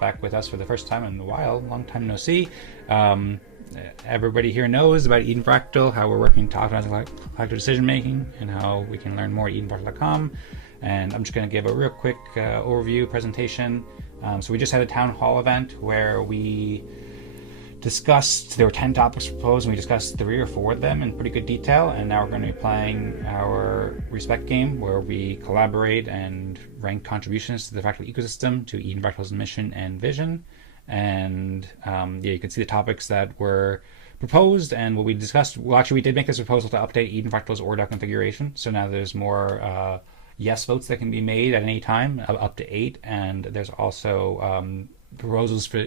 back with us for the first time in a while. Long time no see. Everybody here knows about Eden Fractal, how we're working to optimize collective decision making, and how we can learn more at edenfractal.com. And I'm just going to give a real quick overview presentation. So we just had a town hall event where we discussed, there were 10 topics proposed, and we discussed 3 or 4 of them in pretty good detail. And now we're going to be playing our respect game, where we collaborate and rank contributions to the Fractal ecosystem, to Eden Fractal's mission and vision. And you can see the topics that were proposed and what we discussed. Well, actually, we did make this proposal to update Eden Fractal's ORDAO configuration. So now there's more yes votes that can be made at any time, up to 8. And there's also proposals for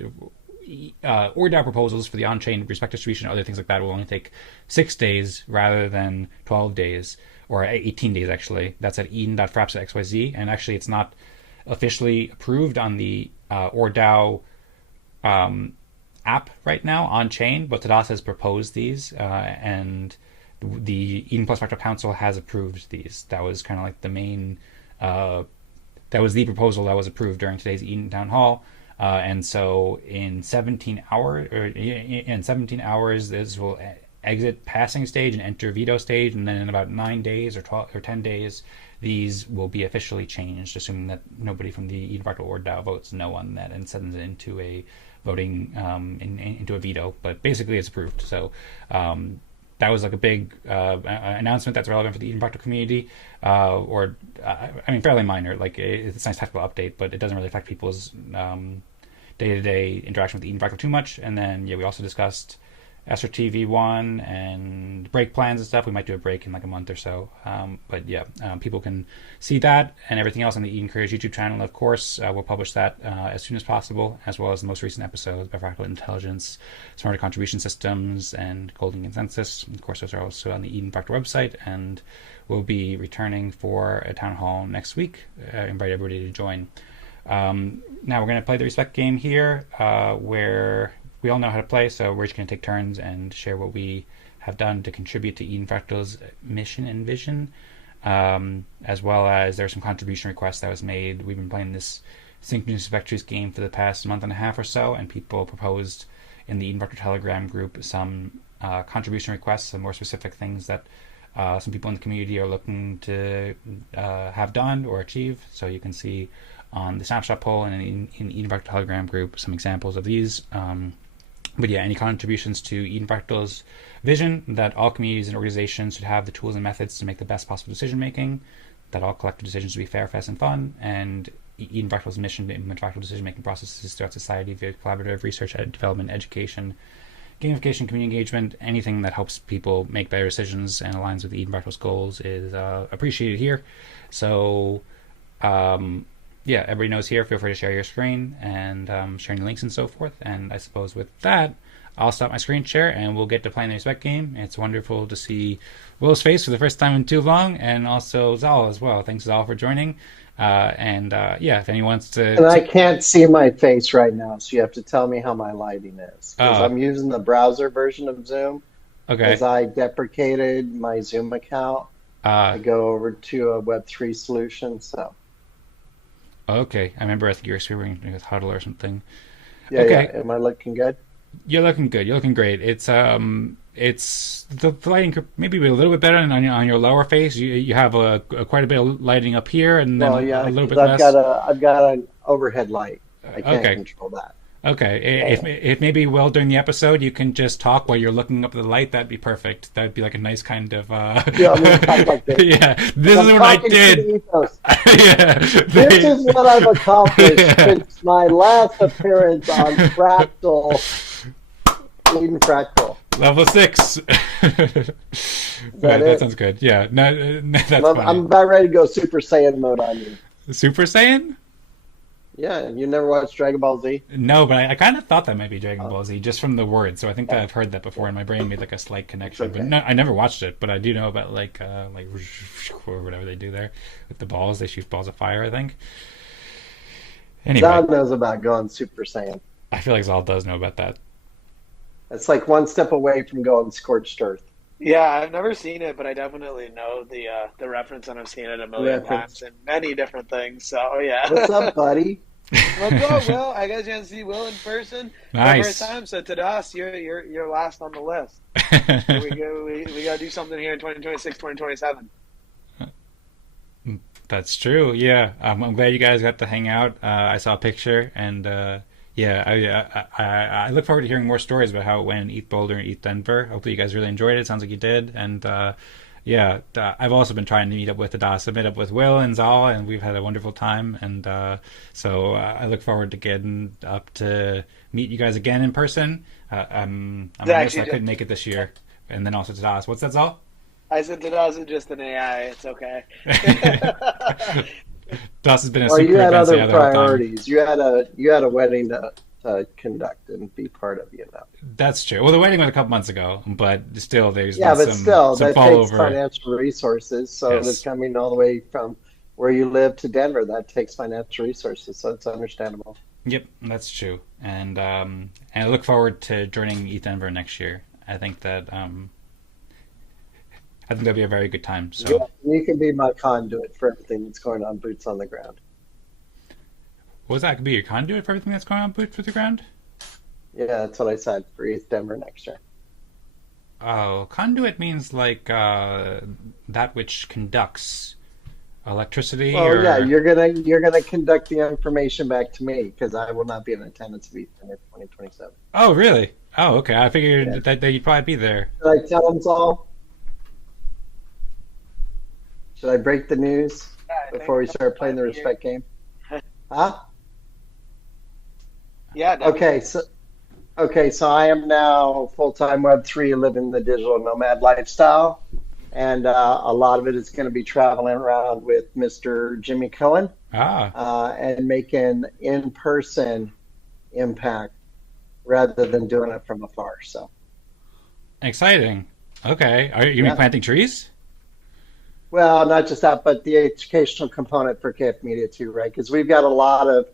ORDAO proposals for the on-chain respect distribution, other things like that will only take 6 days rather than 12 days, or 18 days actually. That's at eden.fraps.xyz, and actually it's not officially approved on the ORDAO app right now on-chain, but Tadas has proposed these, and the Eden Fractal Council has approved these. That was kind of like the main, that was the proposal that was approved during today's Eden Town Hall. And so in 17 hours, this will exit passing stage and enter veto stage, and then in about 9 days or 12 or 10 days, these will be officially changed, assuming that nobody from the Eden Fractal ORDAO votes no on that and sends it into a voting into a veto. But basically, it's approved. So that was like a big announcement that's relevant for the Eden Fractal community, I mean, fairly minor. Like it's a nice technical update, but it doesn't really affect people's day-to-day interaction with Eden Fractal too much. And then we also discussed SRT V1 and break plans and stuff. We might do a break in like a month or so. But people can see that and everything else on the Eden Careers YouTube channel. Of course, we'll publish that as soon as possible, as well as the most recent episodes about fractal intelligence, smarter contribution systems, and golden consensus. Of course, those are also on the Eden Fractal website, and we'll be returning for a town hall next week. Invite everybody to join. Now we're going to play the respect game here, where we all know how to play, so we're just going to take turns and share what we have done to contribute to Eden Fractal's mission and vision, as well as there's some contribution requests that was made. We've been playing this synchronous vectors game for the past month and a half or so, and people proposed in the Eden Fractal Telegram group some contribution requests, some more specific things that some people in the community are looking to have done or achieve. So you can see on the snapshot poll and in Eden Fractal Telegram group some examples of these. But any contributions to Eden Fractal's vision, that all communities and organizations should have the tools and methods to make the best possible decision making, that all collective decisions should be fair, fast, and fun, and Eden Fractal's mission to implement fractal decision making processes throughout society via collaborative research, development, education, gamification, community engagement. Anything that helps people make better decisions and aligns with Eden Fractal's goals is appreciated here. So everybody knows here, feel free to share your screen and sharing the links and so forth. And I suppose with that, I'll stop my screen share and we'll get to playing the respect game. It's wonderful to see Will's face for the first time in too long, and also Zaal as well. Thanks, Zaal, for joining. If anyone wants to... And I can't see my face right now, so you have to tell me how my lighting is. Because I'm using the browser version of Zoom. Okay. As I deprecated my Zoom account, I go over to a Web3 solution, so... Okay, I remember. I think you were experiencing with Huddle or something. Yeah, okay. Yeah. Am I looking good? You're looking good. You're looking great. It's the lighting could maybe be a little bit better on your lower face. You have quite a bit of lighting up here, and then a little bit less. I've got an overhead light. I can't control that. Okay, if maybe during the episode you can just talk while you're looking up at the light, that'd be perfect. That'd be like a nice kind of Yeah, I'm gonna talk like this. Yeah, this is what I did. This is what I've accomplished since my last appearance on Fractal, Eden Fractal. Level 6. That sounds good. Yeah, that's funny. I'm about ready to go Super Saiyan mode on you. Super Saiyan? Yeah, you never watched Dragon Ball Z? No, but I kind of thought that might be Dragon Ball Z just from the word. So I think that I've heard that before, and my brain made like a slight connection. Okay. But no, I never watched it. But I do know about like or whatever they do there with the balls. They shoot balls of fire, I think. Anyway, Zao knows about going Super Saiyan. I feel like Zaal does know about that. It's like one step away from going Scorched Earth. Yeah, I've never seen it, but I definitely know the reference, and I've seen it a million times in many different things. So yeah. What's up, buddy? Let's go, Will. I got a chance to see Will in person for the first Nice. time. So Tadas, you're last on the list. Here we go. We gotta do something here in 2026, 2027. That's true. Yeah, I'm glad you guys got to hang out. I saw a picture, and yeah, I look forward to hearing more stories about how it went in ETH Boulder and ETH Denver. Hopefully, you guys really enjoyed it. Sounds like you did, and yeah, I've also been trying to meet up with Tadas, meet up with Will and Zaal, and we've had a wonderful time. And so I look forward to getting up to meet you guys again in person. I'm It's remiss actually I couldn't just make it this year, and then also Tadas. What's that, Zaal? I said Tadas is just an AI. It's okay. Das has been a Well, you super had advanced other AI the whole time. priorities. You had a wedding to conduct and be part of, you know. That's true. Well, the wedding was a couple months ago, but still, there's Yeah, been but still, some that takes fallover. financial resources. So it is Yes. coming all the way from where you live to Denver. That takes financial resources. So it's understandable. Yep, that's true. And I look forward to joining ETH Denver next year. I think that'll be a very good time. Yeah, So, you can be my conduit for everything that's going on, boots on the ground. what was that? Could be your conduit for everything that's going on boots for the ground. Yeah, that's what I said for East Denver next year. Oh, conduit means like that which conducts electricity, Well, yeah, or you're gonna conduct the information back to me because I will not be in attendance of East Denver 2027. oh, really? Oh, okay. I Yeah. figured that you'd probably be there. Should I tell them all? Should I break the news Yeah, I think before we start playing I'm the here. respect game? Huh? Yeah, Okay, definitely. so I am now full-time Web3 living the digital nomad lifestyle, and a lot of it is going to be traveling around with Mr. Jimmy Cohen Ah, and making in-person impact rather than doing it from afar. So, exciting. Okay. Are you gonna be yeah. planting trees? Well, not just that, but the educational component for KF Media too, right? Because we've got a lot of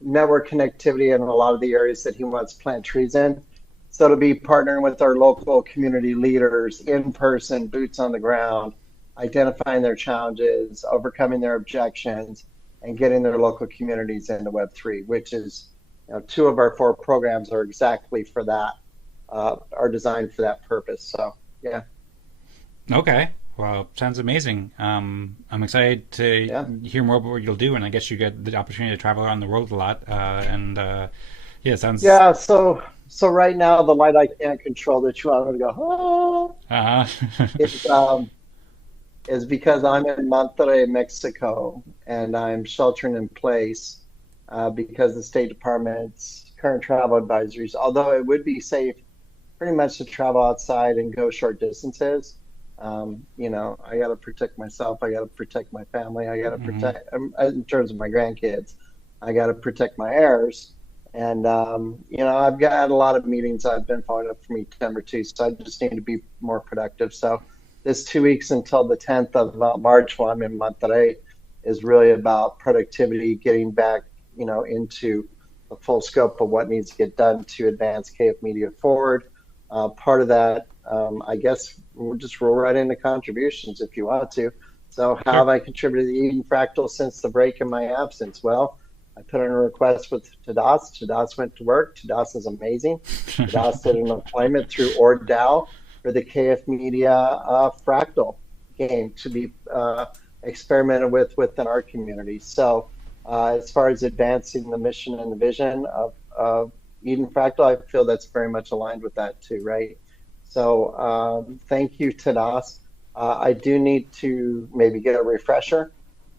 network connectivity in a lot of the areas that he wants to plant trees in. So to be partnering with our local community leaders in person, boots on the ground, identifying their challenges, overcoming their objections, and getting their local communities into Web3, which is, you know, two of our four programs are exactly for that, are designed for that purpose. So yeah, Okay. Well, sounds amazing. I'm excited to yeah. hear more about what you'll do, and I guess you get the opportunity to travel around the world a lot. And yeah, it sounds. Yeah, so right now the light I can't control that you want me to go, oh, Uh, is is because I'm in Monterrey, Mexico, and I'm sheltering in place because the State Department's current travel advisories, although it would be safe pretty much to travel outside and go short distances. You know, I got to protect myself. I got to protect my family. I got to mhm. protect, in terms of my grandkids, I got to protect my heirs. And, you know, I've got a lot of meetings I've been following up from each number two, so I just need to be more productive. So this 2 weeks until the 10th of March, while I'm in Monterrey, is really about productivity, getting back, you know, into the full scope of what needs to get done to advance KF Media forward. Part of that, I guess, we'll just roll right into contributions if you want to. So, how Sure. have I contributed to Eden Fractal since the break in my absence? Well, I put in a request with Tadas. Tadas went to work. Tadas is amazing. Tadas did an appointment through ORDAO for the KF Media Fractal game to be experimented with within our community. So, as far as advancing the mission and the vision of Eden Fractal, I feel that's very much aligned with that too, right? So thank you, Tadas. I do need to maybe get a refresher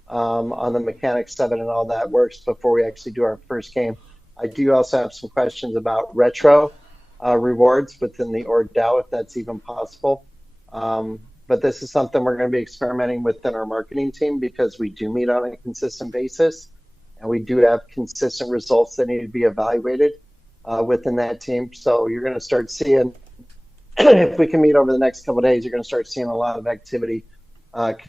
on the mechanics of it and all that works before we actually do our first game. I do also have some questions about retro rewards within the ORDAO, if that's even possible. But this is something we're going to be experimenting within our marketing team because we do meet on a consistent basis and we do have consistent results that need to be evaluated within that team. So you're going to start seeing, if we can meet over the next couple of days, you're going to start seeing a lot of activity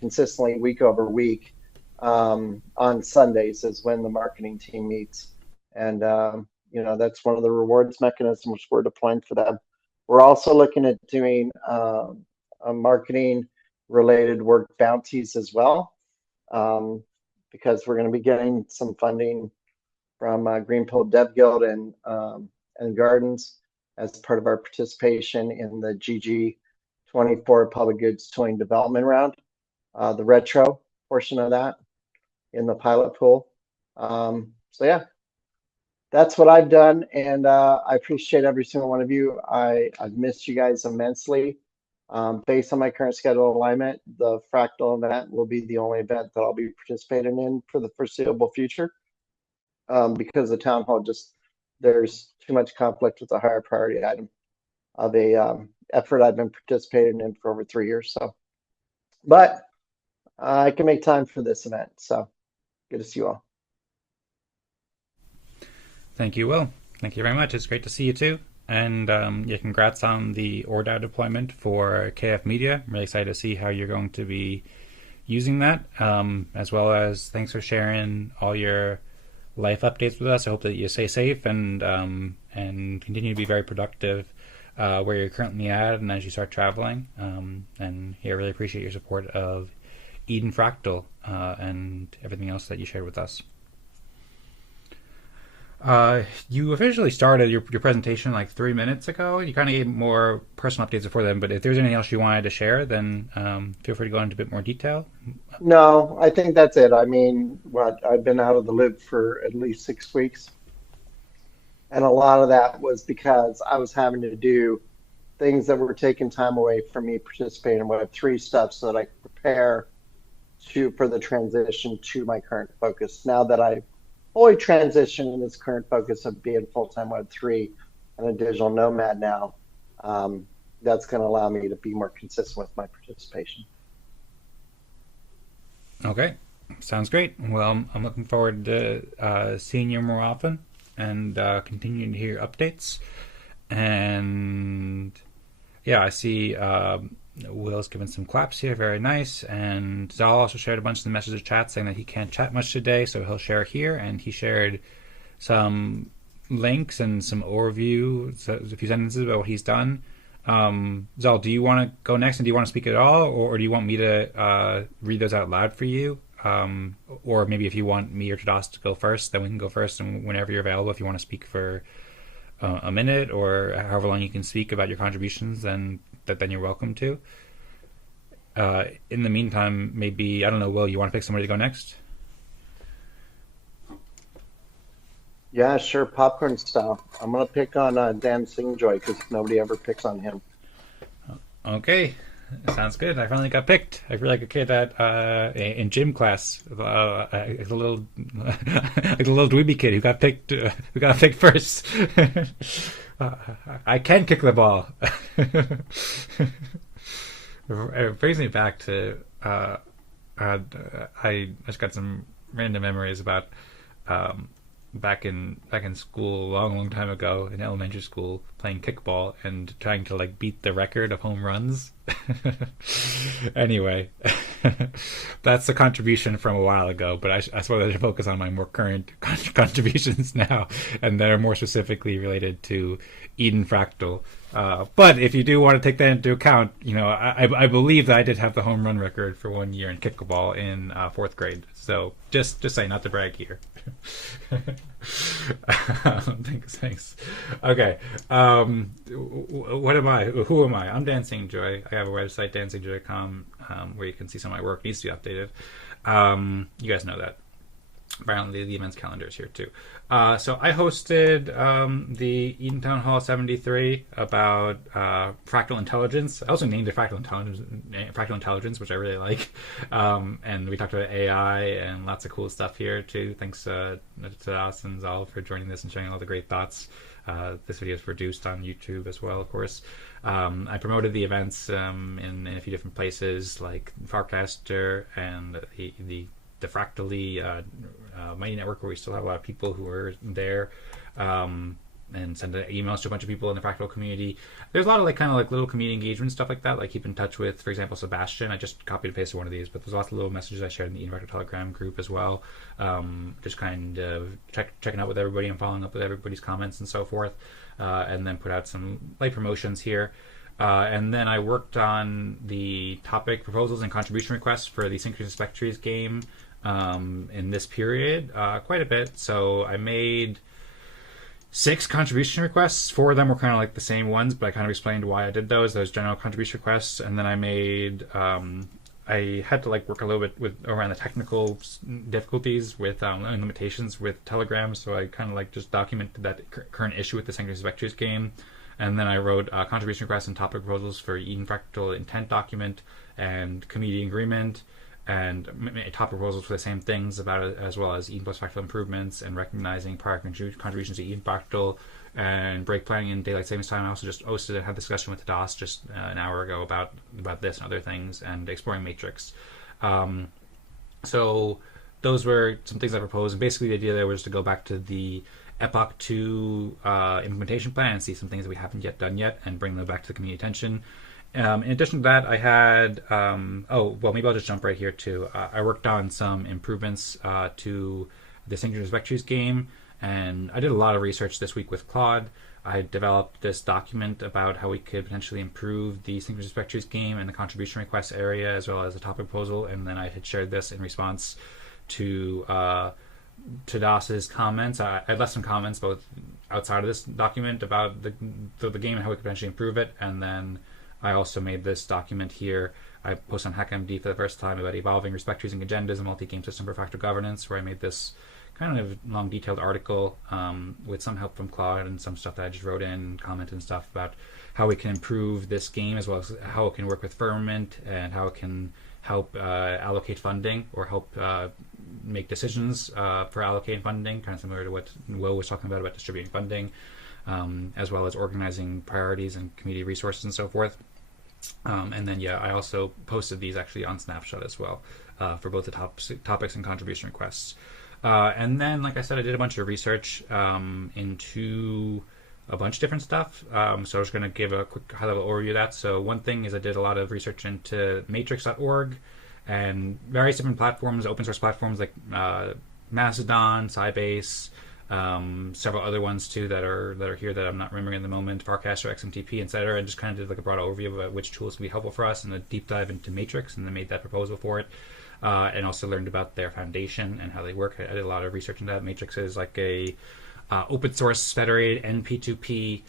consistently week over week. On Sundays is when the marketing team meets. And, you know, that's one of the rewards mechanisms we're deploying for them. We're also looking at doing marketing related work bounties as well, because we're going to be getting some funding from Greenfield Dev Guild and Gardens as part of our participation in the GG24 Public Goods Tooling Development Round, the retro portion of that in the pilot pool. So yeah, that's what I've done, and I appreciate every single one of you. I've missed you guys immensely. Based on my current schedule alignment, the Fractal event will be the only event that I'll be participating in for the foreseeable future, because the town hall there's too much conflict with the higher priority item of a effort I've been participating in for over 3 years. So, but I can make time for this event. So good to see you all. Thank you, Will. Thank you very much. It's great to see you too. And yeah, congrats on the ORDAO deployment for KF Media. I'm really excited to see how you're going to be using that, as well as thanks for sharing all your life updates with us. I hope that you stay safe and continue to be very productive where you're currently at and as you start traveling. And yeah, I really appreciate your support of Eden Fractal and everything else that you shared with us. You officially started your presentation like 3 minutes ago. You kind of gave more personal updates before then, but if there's anything else you wanted to share, then feel free to go into a bit more detail. No, I think that's it. I mean, I've been out of the loop for at least 6 weeks. And a lot of that was because I was having to do things that were taking time away from me participating in Web3 stuff so that I could prepare for the transition to my current focus. Now that I've fully transitioned in this current focus of being full-time Web3 and a digital nomad now, that's going to allow me to be more consistent with my participation. Okay, sounds great. Well, I'm looking forward to seeing you more often and continuing to hear updates. And yeah, I see Will's given some claps here, very nice. And Zaal also shared a bunch of the messages chat saying that he can't chat much today, so he'll share here. And he shared some links and some overview, so a few sentences about what he's done. Zaal, do you want to go next, and do you want to speak at all, or do you want me to read those out loud for you? Or maybe if you want me or Tadas to go first, then we can go first, and whenever you're available, if you want to speak for a minute or however long you can speak about your contributions, then you're welcome to. In the meantime, maybe, I don't know, Will, you want to pick somebody to go next? Yeah, sure, popcorn style. I'm going to pick on Dan Singjoy because nobody ever picks on him. Okay, sounds good. I finally got picked. I feel like a kid at in gym class, like a little dweeby kid who got picked first. I can kick the ball. It brings me back to I just got some random memories about back in school a long time ago in elementary school, playing kickball and trying to like beat the record of home runs. Anyway, that's a contribution from a while ago, but I suppose I should focus on my more current contributions now, and that are more specifically related to Eden Fractal. But if you do want to take that into account, you know, I believe that I did have the home run record for 1 year in kickball in 4th grade. So just say, not to brag here. Thanks. Okay. What am I? Who am I? I'm Dan Singjoy. I have a website, dansingjoy.com, where you can see some of my work. It needs to be updated. You guys know that. Apparently the events calendar is here too. So I hosted the Eden Town Hall 73 about fractal intelligence. I also named it Fractal Intelligence, which I really like. And we talked about AI and lots of cool stuff here too. Thanks to us and Zaal for joining this and sharing all the great thoughts. This video is produced on YouTube as well, of course. I promoted the events in a few different places like Farcaster and the Fractally Mighty Network, where we still have a lot of people who are there, and send emails to a bunch of people in the Fractal community. There's a lot of like kind of like little community engagement stuff like that, like keep in touch with, for example, Sebastian. I just copied and pasted one of these, but there's lots of little messages I shared in the Eden Fractal Telegram group as well. Just kind of checking out with everybody and following up with everybody's comments and so forth, and then put out some light promotions here. And then I worked on the topic proposals and contribution requests for the Synchronous Spec Trees game in this period, quite a bit. So I made 6 contribution requests. 4 of them were kind of like the same ones, but I kind of explained why I did those general contribution requests. And then I made, I had to like work a little bit with around the technical difficulties with and limitations with Telegram. So I kind of like just documented that current issue with the synchronous vectors game. And then I wrote contribution requests and topic proposals for Eden Fractal intent document and community agreement, and top proposals for the same things about it, as well as Eden plus Fractal improvements and recognizing prior contributions to Eden Fractal and break planning and daylight savings time. I also just hosted and had a discussion with Tadas just an hour ago about this and other things and exploring Matrix. So those were some things I proposed, and basically the idea there was to go back to the Epoch 2 implementation plan and see some things that we haven't yet done yet and bring them back to the community attention. In addition to that, I had, maybe I'll just jump right here too. I worked on some improvements to the synchronous vectors game, and I did a lot of research this week with Claude. I developed this document about how we could potentially improve the synchronous vectors game and the contribution request area, as well as a topic proposal, and then I had shared this in response to Das's comments. I left some comments both outside of this document about the game and how we could potentially improve it, and then I also made this document here. I posted on HackMD for the first time about evolving respectors and Cagendas, a multi-game system for fractal governance, where I made this kind of long, detailed article with some help from Claude and some stuff that I just wrote in, comment and stuff about how we can improve this game, as well as how it can work with Firmament and how it can help allocate funding or help make decisions for allocating funding, kind of similar to what Will was talking about distributing funding, as well as organizing priorities and community resources and so forth. And then, I also posted these actually on Snapshot as well for both the topics and contribution requests. And then, like I said, I did a bunch of research into a bunch of different stuff. So I was going to give a quick high-level overview of that. So one thing is I did a lot of research into matrix.org and various different platforms, open source platforms like Mastodon, Sybase, several other ones too that are here that I'm not remembering at the moment, Farcaster, XMTP, etc. And just kind of did like a broad overview about which tools would be helpful for us and a deep dive into Matrix, and then made that proposal for it. And also learned about their foundation and how they work. I did a lot of research into that. Matrix is like a open source federated NP2P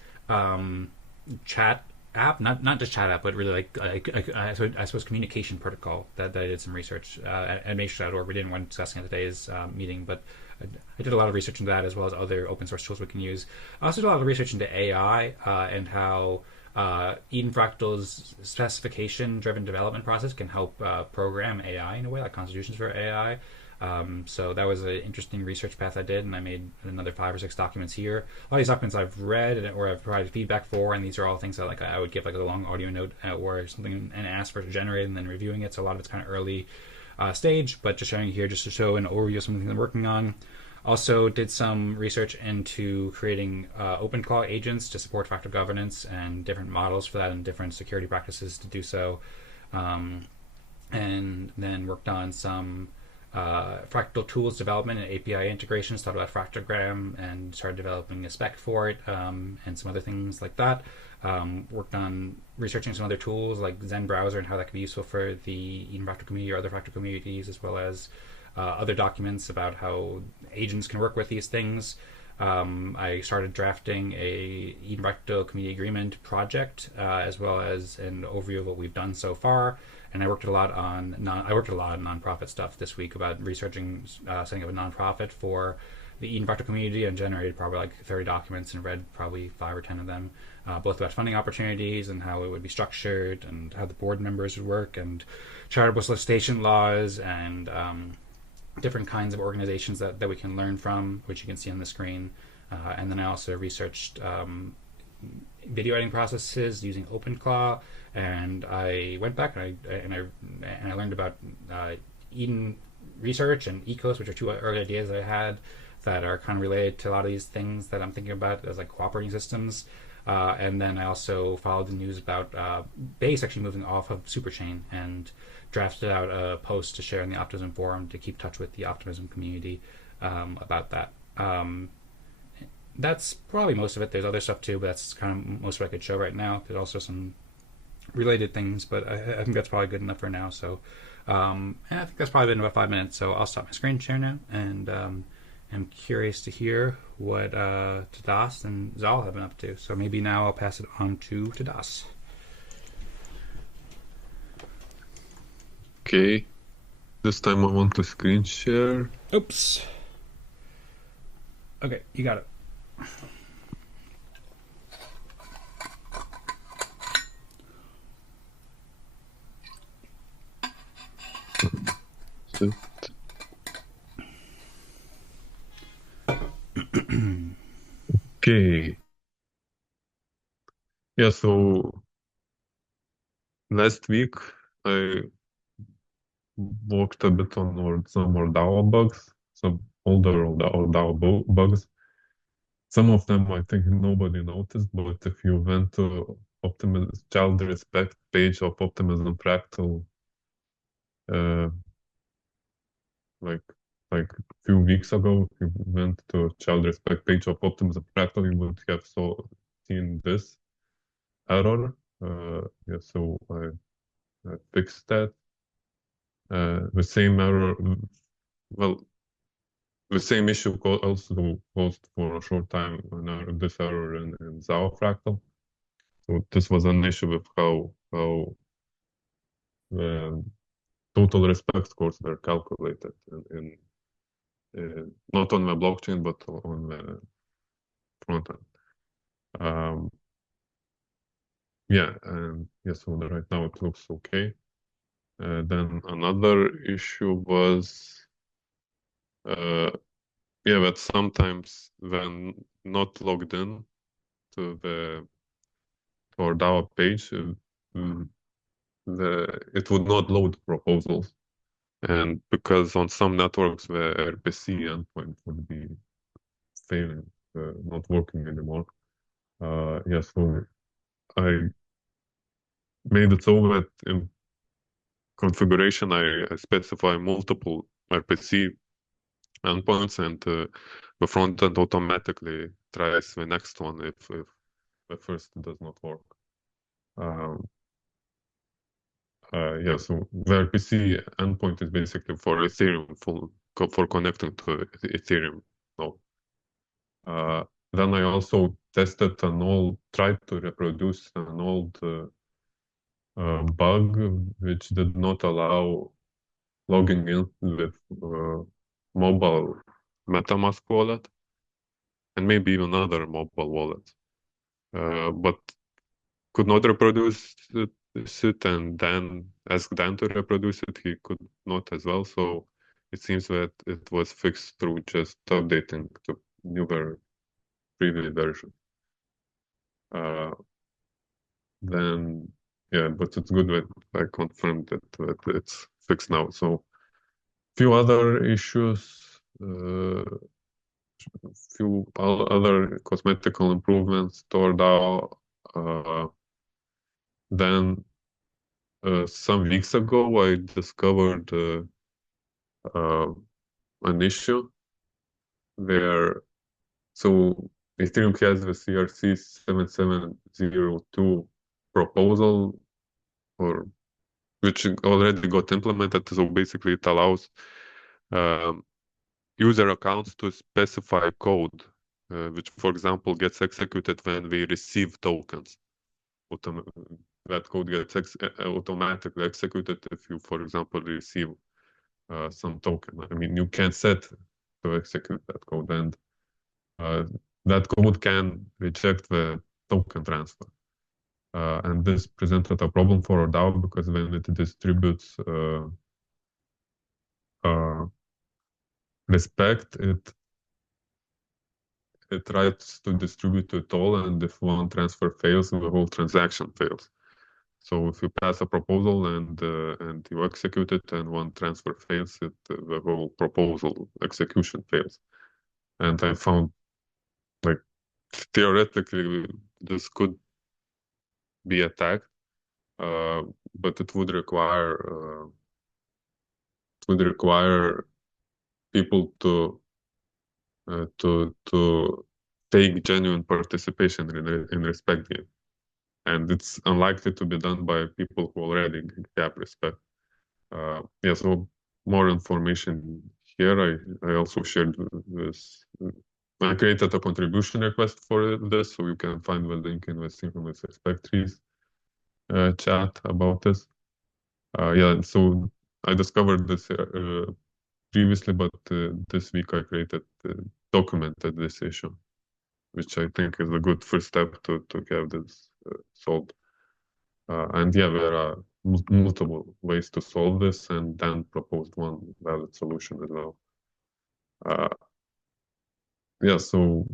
chat app, not just chat app, but really I suppose communication protocol that I did some research at matrix.org. We didn't want to discuss in today's meeting, but I did a lot of research into that, as well as other open source tools we can use. I also did a lot of research into AI and how Eden Fractal's specification-driven development process can help program AI in a way, like constitutions for AI. So that was an interesting research path I did, and I made another 5 or 6 documents here. A lot of these documents I've read or I've provided feedback for, and these are all things that I would give like a long audio note or something and ask for it to generate, and then reviewing it. So a lot of it's kind of early stage, but just showing here just to show an overview of something I'm working on. Also did some research into creating OpenClaw agents to support fractal governance and different models for that and different security practices to do so. And then worked on some fractal tools development and API integrations, thought about Fractalgram and started developing a spec for it, and some other things like that. Worked on researching some other tools like Zen Browser and how that could be useful for the Eden Fractal community or other fractal communities, as well as other documents about how agents can work with these things. I started drafting a Eden Fractal community agreement project, as well as an overview of what we've done so far. And I worked a lot on nonprofit stuff this week about researching setting up a nonprofit for the Eden Fractal community, and generated probably like 30 documents and read probably 5 or 10 of them, both about funding opportunities and how it would be structured and how the board members would work, and charitable solicitation laws, and different kinds of organizations that we can learn from, which you can see on the screen. And then I also researched video editing processes using OpenClaw, and I went back and I learned about Eden Research and Ecos, which are 2 early ideas that I had that are kind of related to a lot of these things that I'm thinking about as like cooperating systems. And then I also followed the news about Base actually moving off of Superchain, and drafted out a post to share in the Optimism forum to keep touch with the Optimism community about that. That's probably most of it. There's other stuff too, but that's kind of most of what I could show right now. There's also some related things, but I think that's probably good enough for now. So And I think that's probably been about 5 minutes, so I'll stop my screen share now, and I'm curious to hear what Tadas and Zaal have been up to. So maybe now I'll pass it on to Tadas. Okay. This time I want to screen share. Oops. Okay, you got it. Okay. Yeah, so last week I worked a bit on some ORDAO bugs, some older ORDAO bugs. Some of them I think nobody noticed, but if you went to child respect page of Optimism Fractal, like a few weeks ago, if you went to child respect page of Optimism Fractal, you would have seen this error. Yeah, so I fixed that. The same error, well, the same issue also caused for a short time this error in Zao Fractal. So this was an issue with how total respect scores were calculated not on the blockchain but on the front end. Yeah, and yes, so right now it looks okay. Then another issue was yeah, that sometimes when not logged in to the ORDAO page, it would not load proposals. And because on some networks the RPC endpoint would be failing, not working anymore. Yeah, so I made it so that in configuration I specify multiple RPC endpoints, and the front end automatically tries the next one if the first does not work. Yeah, so the RPC endpoint is basically for Ethereum, for connecting to Ethereum node. Then I also tested tried to reproduce an old bug which did not allow logging in with mobile MetaMask wallet and maybe even other mobile wallets, but could not reproduce it, and then asked Dan to reproduce it. He could not as well, so it seems that it was fixed through just updating to newer previous version. Then yeah, but it's good that I confirmed that it's fixed now. So few other issues, few other cosmetical improvements toward DAO. Then some weeks ago, I discovered an issue where, so Ethereum has the CRC 7702 proposal, or which already got implemented. So basically, it allows user accounts to specify code, which, for example, gets executed when we receive tokens. That code gets automatically executed if you, for example, receive some token. I mean, you can set to execute that code, and that code can reject the token transfer. And this presented a problem for our DAO because when it distributes respect, it tries to distribute it all, and if one transfer fails, the whole transaction fails. So if you pass a proposal and you execute it, and one transfer fails, the whole proposal execution fails. And I found, like, theoretically this could be attacked, but it would require people to take genuine participation in respect game, and it's unlikely to be done by people who already have respect. Yeah, so more information here. I also shared this. I created a contribution request for this, so you can find the link in the synchronous spec chat about this. Yeah, so I discovered this previously, but this week I documented this issue, which I think is a good first step to have this solved. And yeah, there are multiple ways to solve this, and Dan proposed one valid solution as well. Yeah, so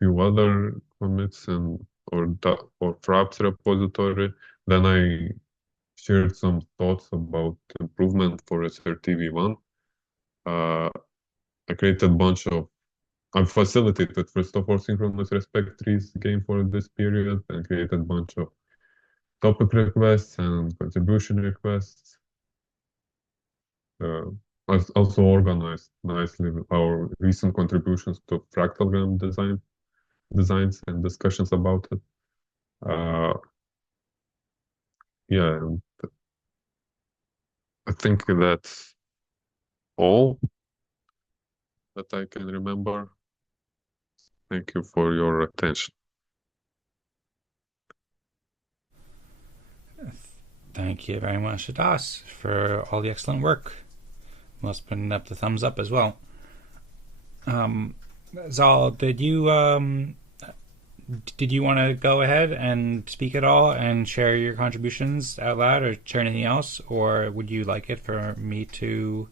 few other commits or Fraps repository. Then I shared some thoughts about improvement for SRT V1. I created a bunch of I facilitated first of all synchronous respect trees game for this period and created a bunch of topic requests and contribution requests. I've also organized nicely our recent contributions to Fractalgram designs and discussions about it. Yeah, and I think that's all that I can remember. Thank you for your attention. Thank you very much, Tadas, for all the excellent work. Must putting up the thumbs up as well. Zaal, did you want to go ahead and speak at all and share your contributions out loud, or share anything else, or would you like it for me to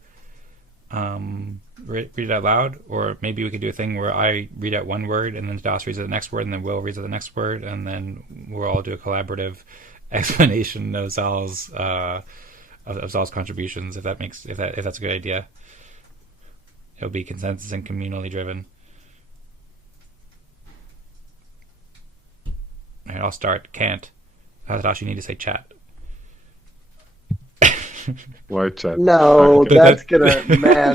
read it out loud? Or maybe we could do a thing where I read out one word and then Tadas reads out the next word and then Will reads out the next word, and then we'll all do a collaborative explanation of Zaal's contributions, if that's a good idea. It'll be consensus and communally driven. All right, I'll start. Can't. Tadas, you need to say chat. Why chat? No, Okay.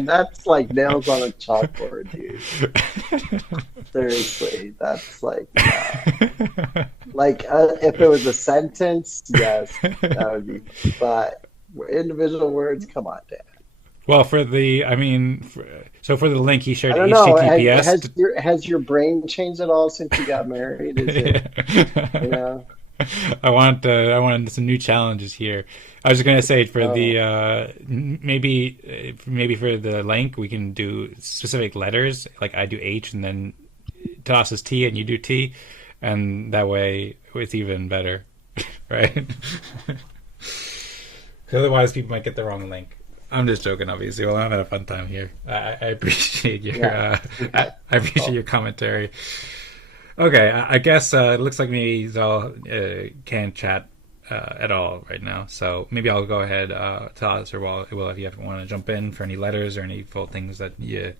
that's like nails on a chalkboard, dude. Seriously, that's like if it was a sentence, yes, that would be. But individual words, come on, Dan. Well, for the link he shared I don't know. HTTPS. Has your brain changed at all since you got married? Is it, you know? I wanted some new challenges here. I was just gonna say for the maybe for the link we can do specific letters. Like I do H and then Tadas is T and you do T, and that way it's even better, right? Otherwise, people might get the wrong link. I'm just joking, obviously. Well, I'm having a fun time here. I appreciate your I appreciate your commentary. Okay, I guess it looks like maybe Zaal can't chat at all right now. So maybe I'll go ahead, Tadas or Will, if you want to jump in for any letters or any full things that you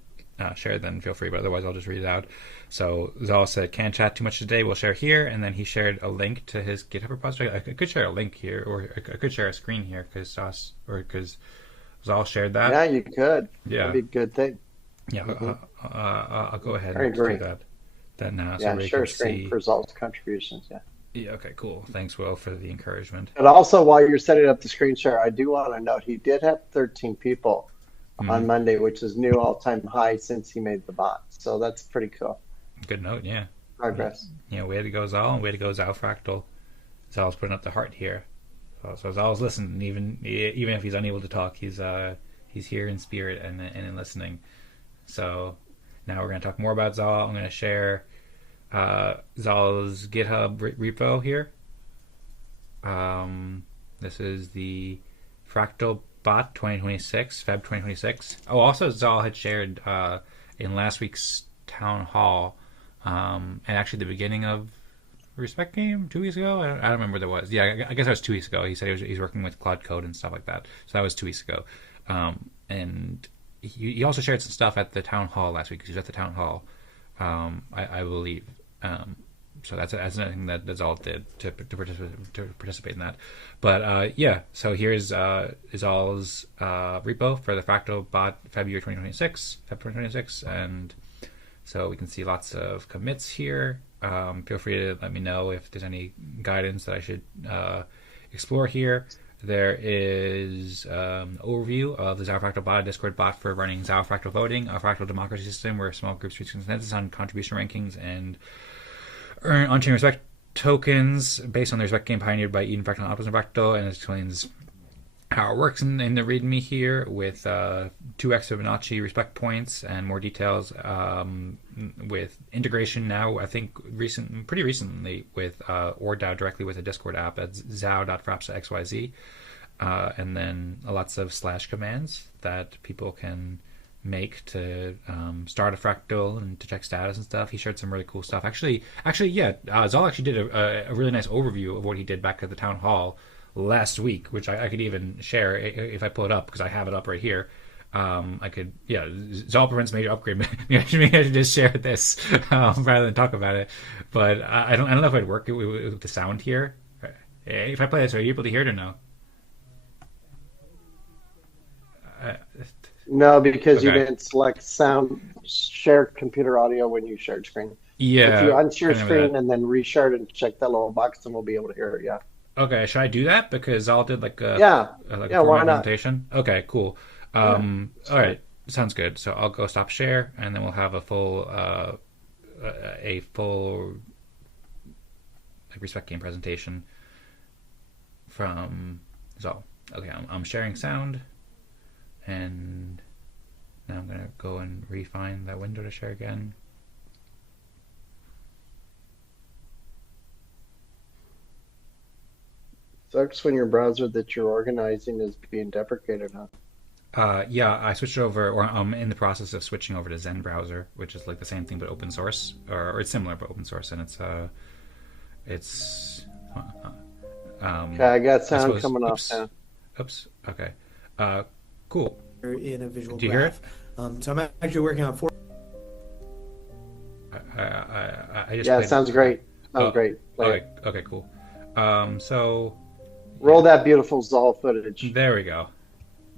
shared, then feel free. But otherwise, I'll just read it out. So Zaal said, can't chat too much today. We'll share here. And then he shared a link to his GitHub repository. I could share a link here, or I could share a screen here because Zaal shared that. Yeah, you could. Yeah. That'd be a good thing. Yeah, I'll go ahead I and agree. do that now. Yeah, so share can screen see. for Zal's contributions. Yeah. Yeah, okay, cool. Thanks, Will, for the encouragement. But also, while you're setting up the screen share, I do want to note he did have 13 people on Monday, which is new all-time high since he made the bot. So that's pretty cool. Good note, yeah. Progress. Yeah, way to go, Zaal, and way to go, Zao Fractal. Zaal's putting up the heart here. So Zaal's listening, even if he's unable to talk, he's here in spirit and in listening. So now we're going to talk more about Zaal. I'm going to share Zaal's GitHub repo here. This is the Fractal Bot 2026, Feb 2026. Oh, also Zaal had shared in last week's town hall, and actually the beginning of Respect game 2 weeks ago. I don't remember what that was. Yeah, I guess that was 2 weeks ago. He said he's working with Claude Code and stuff like that. So that was 2 weeks ago. And he also shared some stuff at the town hall last week because he was at the town hall, I believe. So that's something that Zaal did to participate in that. But yeah, so here's Zaal's repo for the Fractal Bot February 2026, and so we can see lots of commits here. Feel free to let me know if there's any guidance that I should explore here. There is overview of the Zao Fractal bot, a Discord bot for running Zao Fractal voting, a fractal democracy system where small groups reach consensus on contribution rankings and earn on-chain respect tokens based on the respect game pioneered by Eden Fractal and Optimism Fractal, and it explains how it works in the README here with 2x Fibonacci respect points and more details with integration now, I think pretty recently with ORDAO directly with a Discord app at Zao.Fraps.xyz, and then lots of slash commands that people can make to start a fractal and to check status and stuff. He shared some really cool stuff. Actually, yeah, Zaal actually did a really nice overview of what he did back at the town hall last week, which I could even share if I pull it up because I have it up right here. I could, yeah, Zaal prevents major upgrade. Maybe I should just share this rather than talk about it. But I don't know if it'd work with the sound here. If I play this, are you able to hear it or no? No, because you Okay. didn't select sound share computer audio when you shared screen. Yeah. If you unshare I remember screen that. and then reshare it and check that little box, then we'll be able to hear it. Yeah. Okay, should I do that? Because Zaal did like a Yeah. like a Yeah, why format not? presentation. Okay, cool. Yeah. All right, sounds good. So I'll go stop share, and then we'll have a full like respect game presentation from Zaal. Okay, I'm sharing sound, and now I'm gonna go and refine that window to share again. Sucks when your browser that you're organizing is being deprecated, huh? Yeah, I switched over, or I'm in the process of switching over to Zen browser, which is like the same thing but open source, or it's similar but open source, and it's Okay, I got I sound suppose. coming off Oops, now. oops. Okay, uh, cool. In a visual Do you hear it? graph. So I'm actually working on four. I just Yeah, it played. sounds great. Sounds Oh, great. Play it. okay, cool. So Roll that beautiful Zal footage. there we go,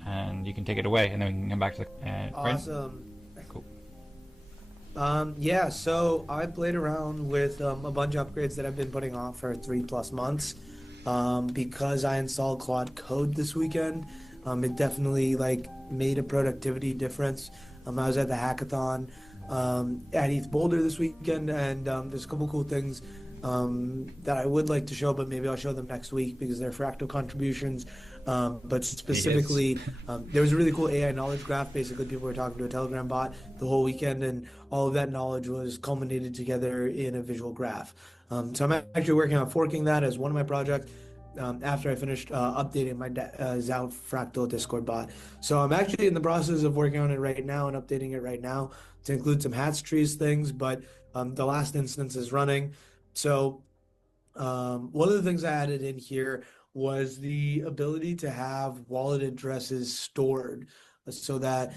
and you can take it away, and then we can come back to the right. Awesome. Cool. Yeah, so I played around with a bunch of upgrades that I've been putting off for 3+ months. Because I installed Claude Code this weekend, it definitely like made a productivity difference. I was at the hackathon at ETH Boulder this weekend, and there's a couple cool things that I would like to show, but maybe I'll show them next week because they're fractal contributions. But specifically, there was a really cool AI knowledge graph. Basically, people were talking to a Telegram bot the whole weekend, and all of that knowledge was culminated together in a visual graph. So I'm actually working on forking that as one of my projects after I finished updating my Zao Fractal Discord bot. So I'm actually in the process of working on it right now and updating it right now to include some hats, trees, things, but the last instance is running. So one of the things I added in here was the ability to have wallet addresses stored so that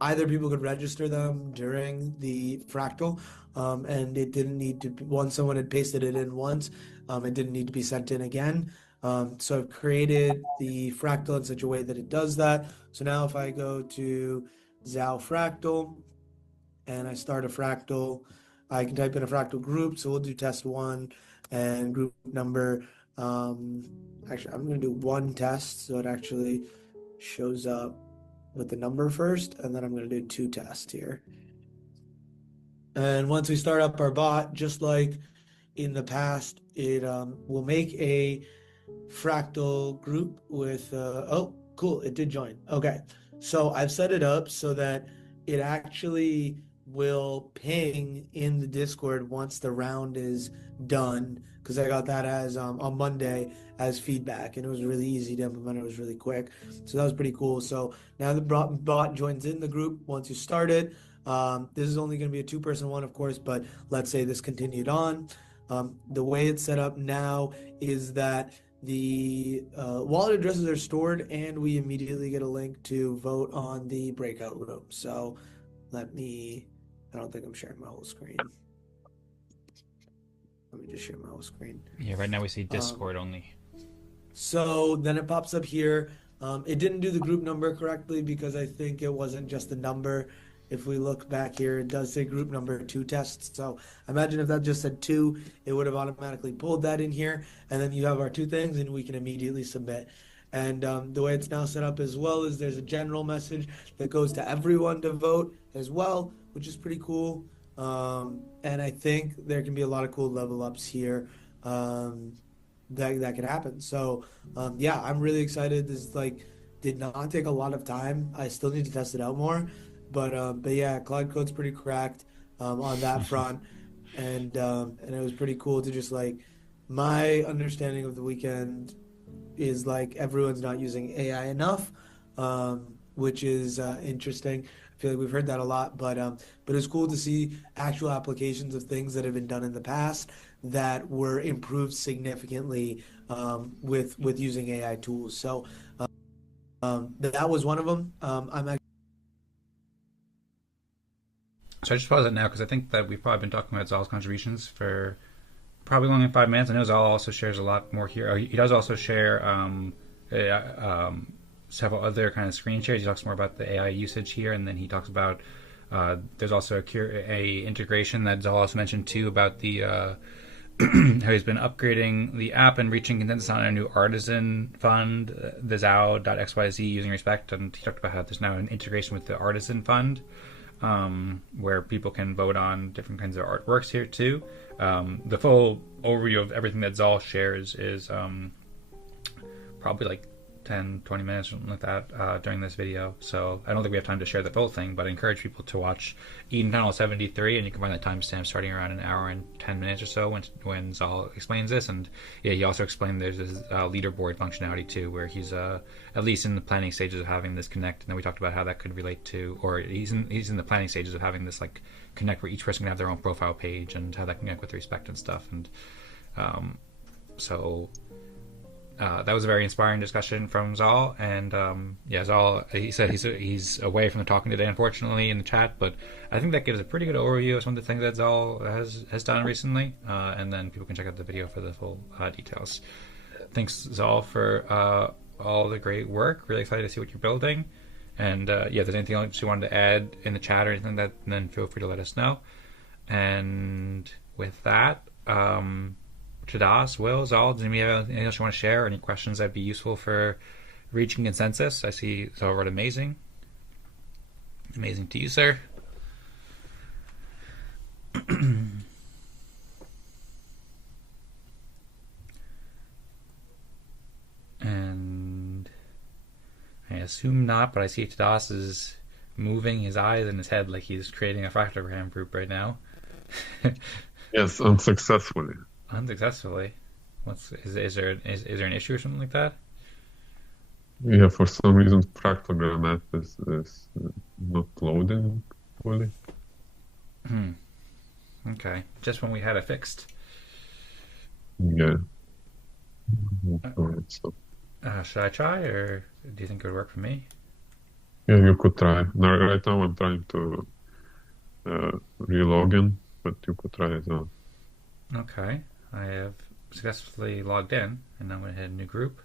either people could register them during the fractal, and it didn't need to be, once someone had pasted it in once, it didn't need to be sent in again. So I've created the fractal in such a way that it does that. So now if I go to Zao Fractal and I start a fractal, I can type in a fractal group. So we'll do test 1 and group number. Actually, I'm going to do one test so it actually shows up with the number first, and then I'm going to do 2 tests here. And once we start up our bot, just like in the past, it will make a fractal group with, oh, cool, it did join. Okay, so I've set it up so that it actually will ping in the Discord once the round is done, because I got that as on Monday as feedback, and it was really easy to implement. It was really quick, so that was pretty cool. So now the bot joins in the group once you start it. This is only going to be a 2-person one, of course, but let's say this continued on. The way it's set up now is that the wallet addresses are stored, and we immediately get a link to vote on the breakout room. So let me, I don't think I'm sharing my whole screen. Let me just share my whole screen. Yeah, right now we see Discord only. So then it pops up here. It didn't do the group number correctly because I think it wasn't just a number. if we look back here, it does say group number 2 tests. So imagine if that just said 2, it would have automatically pulled that in here. And then you have our 2 things and we can immediately submit. And the way it's now set up as well is there's a general message that goes to everyone to vote as well, which is pretty cool. And I think there can be a lot of cool level ups here that could happen. So yeah, I'm really excited. This like did not take a lot of time. I still need to test it out more, but yeah, Claude Code's pretty cracked on that front, and it was pretty cool to just like my understanding of the weekend is like everyone's not using AI enough, which is interesting. I feel like we've heard that a lot, but it's cool to see actual applications of things that have been done in the past that were improved significantly with using AI tools. So that was one of them. So I just pause it now because I think that we've probably been talking about Zaal's contributions for probably longer than 5 minutes. I know Zaal also shares a lot more here. He does also share several other kind of screen shares. He talks more about the AI usage here, and then he talks about there's also a integration that Zaal also mentioned too about the how he's been upgrading the app and reaching consensus on a new Artisan Fund, the Zao.xyz using Respect, and he talked about how there's now an integration with the Artisan Fund, where people can vote on different kinds of artworks here too. The full overview of everything that Zaal shares is probably like 10, 20 minutes, something like that, during this video. So I don't think we have time to share the full thing, but I encourage people to watch Eden Channel 73, and you can find that timestamp starting around an hour and 10 minutes or so when Zaal explains this. And yeah, he also explained there's this leaderboard functionality too, where he's at least in the planning stages of having this connect. And then we talked about how that could relate to, or he's in the planning stages of having this like connect where each person can have their own profile page and how that can connect with Respect and stuff. And that was a very inspiring discussion from Zaal, and yeah, Zaal, he said he's away from the talking today, unfortunately, in the chat, but I think that gives a pretty good overview of some of the things that Zaal has done recently, and then people can check out the video for the full details. Thanks, Zaal, for all the great work. Really excited to see what you're building, and yeah, if there's anything else you wanted to add in the chat or anything like that, then feel free to let us know. And with that, Tadas, Will, Zaal, does anybody have anything else you want to share, or any questions that'd be useful for reaching consensus? I see Zaal wrote amazing. Amazing to you, sir. And I assume not, but I see Tadas is moving his eyes and his head like he's creating a Fractalgram group right now. Yes, unsuccessfully. Unsuccessfully. Is there an issue or something like that? Yeah, for some reason Fractalgram app is not loading fully. Okay. Just when we had it fixed. Yeah. Should I try, or do you think it would work for me? Yeah, you could try. Now, right now I'm trying to re-log in, but you could try as well. Okay. I have successfully logged in, and now I'm going to hit a new group.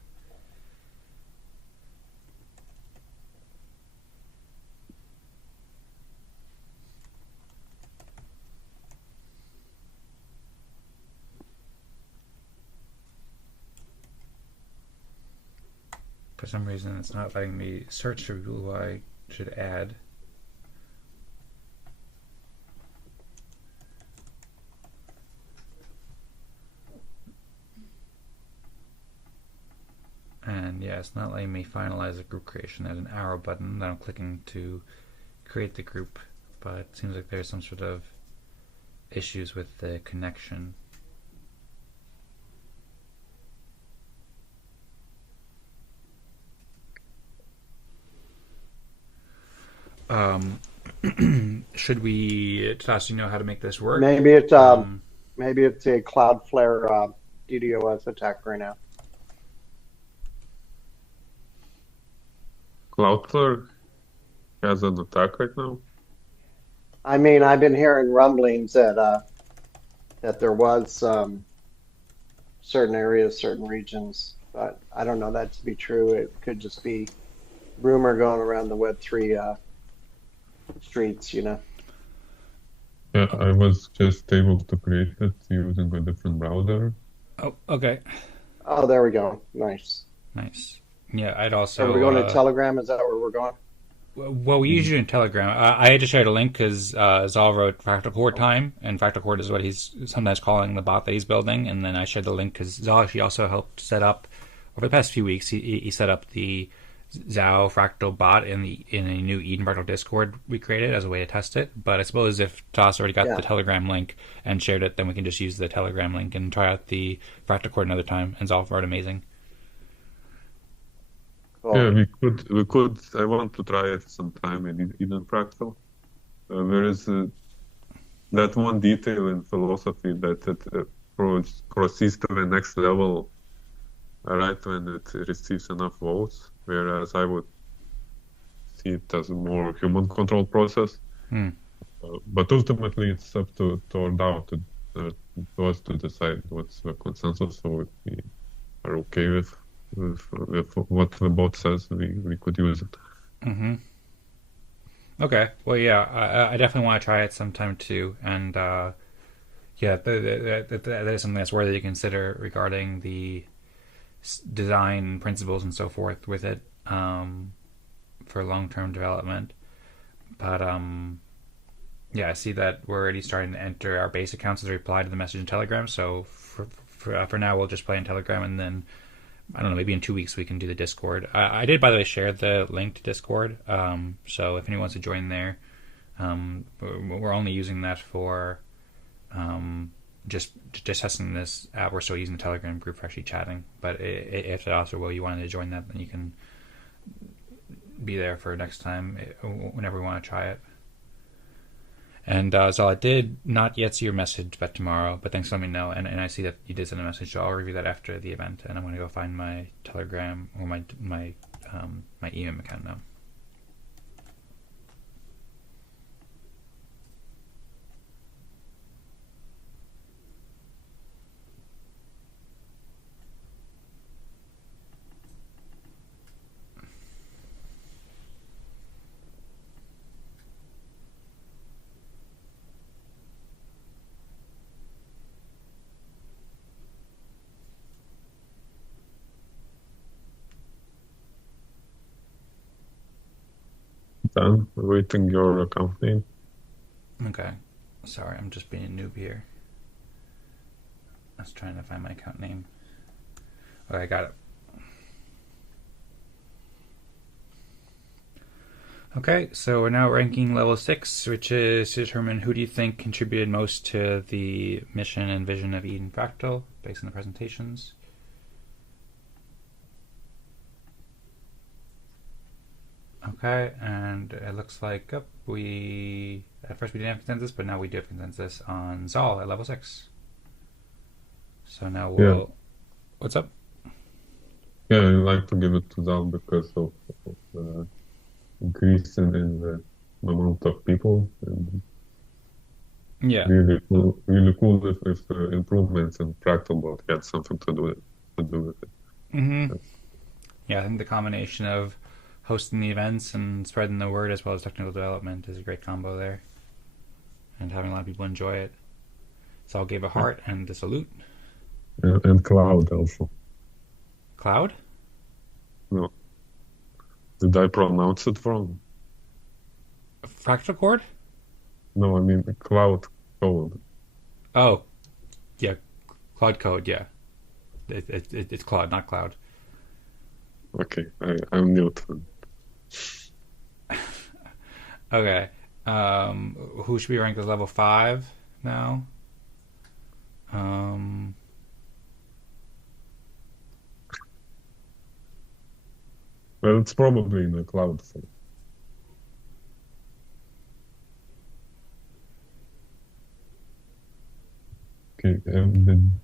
For some reason, it's not letting me search for people who I should add. And yeah, it's not letting me finalize the group creation. There's an arrow button that I'm clicking to create the group, but it seems like there's some sort of issues with the connection. Should we, Tadas, you know how to make this work? Maybe it's a Cloudflare DDoS attack right now. Cloudflare has an attack right now? I mean, I've been hearing rumblings that there was certain areas, certain regions, but I don't know that to be true. It could just be rumor going around the Web3 streets, you know. Yeah, I was just able to create it using a different browser. Oh, okay. Oh, there we go. Nice. Nice. Yeah, I'd So we're also going to Telegram. Is that where we're going? well, we Mm. usually in Telegram. I just shared a link because Zaal wrote Fractal Core time, and Fractal Core is what he's sometimes calling the bot that he's building. And then I shared the link because Zaal actually also helped set up over the past few weeks. He set up the Zao Fractal bot in a new Eden Fractal Discord we created as a way to test it. But I suppose if Toss already got Yeah. the Telegram link and shared it, then we can just use the Telegram link and try out the Fractal Core another time. And Zaal wrote amazing. Yeah, Cool. we could. I want to try it sometime in Eden Fractal. There is that one detail in philosophy that it proceeds to the next level right when it receives enough votes, whereas I would see it as a more human controlled process. Hmm. But ultimately, it's up to our DAO to us to decide what's the consensus. So if we are okay with what the bot says, we could use it. Mm-hmm. Okay. Well, yeah, I definitely want to try it sometime too. And yeah, that is something that's worthy to consider regarding the design principles and so forth with it for long-term development. But yeah, I see that we're already starting to enter our base accounts as a reply to the message in Telegram. So for now, we'll just play in Telegram, and then I don't know, maybe in 2 weeks we can do the Discord. I did, by the way, share the link to Discord. So if anyone wants to join there, we're only using that for just testing this app. We're still using the Telegram group for actually chatting. But if also will you wanted to join that, then you can be there for next time whenever we want to try it. And so I did not yet see your message, but tomorrow. But thanks for letting me know. And I see that you did send a message, so I'll review that after the event. And I'm going to go find my Telegram or my EM account now. Dan, awaiting your account name. Okay. Sorry, I'm just being a noob here. I was trying to find my account name. Okay, I got it. Okay, so we're now ranking level 6, which is to determine who do you think contributed most to the mission and vision of Eden Fractal based on the presentations. Okay, and it looks like we at first we didn't have consensus, but now we do have consensus on Zaal at level 6. So now Yeah, what's up? yeah, I like to give it to Zao because of the increase in the amount of people, and Yeah. really cool if the improvements in Fractalbot had something to do with it. Mm-hmm. Yeah, I think the combination of hosting the events and spreading the word as well as technical development is a great combo there, and having a lot of people enjoy it. So I'll give a heart and a salute. And Cloud also. Cloud? No, did I pronounce it wrong? Fractal Chord? No, I mean Cloud Code. Oh, yeah, Claude Code, yeah. It's Claude, not Cloud. Okay, I'm new to it. Okay. Who should be ranked as level 5 now? Um, Well, it's probably in the cloud form. Okay, and then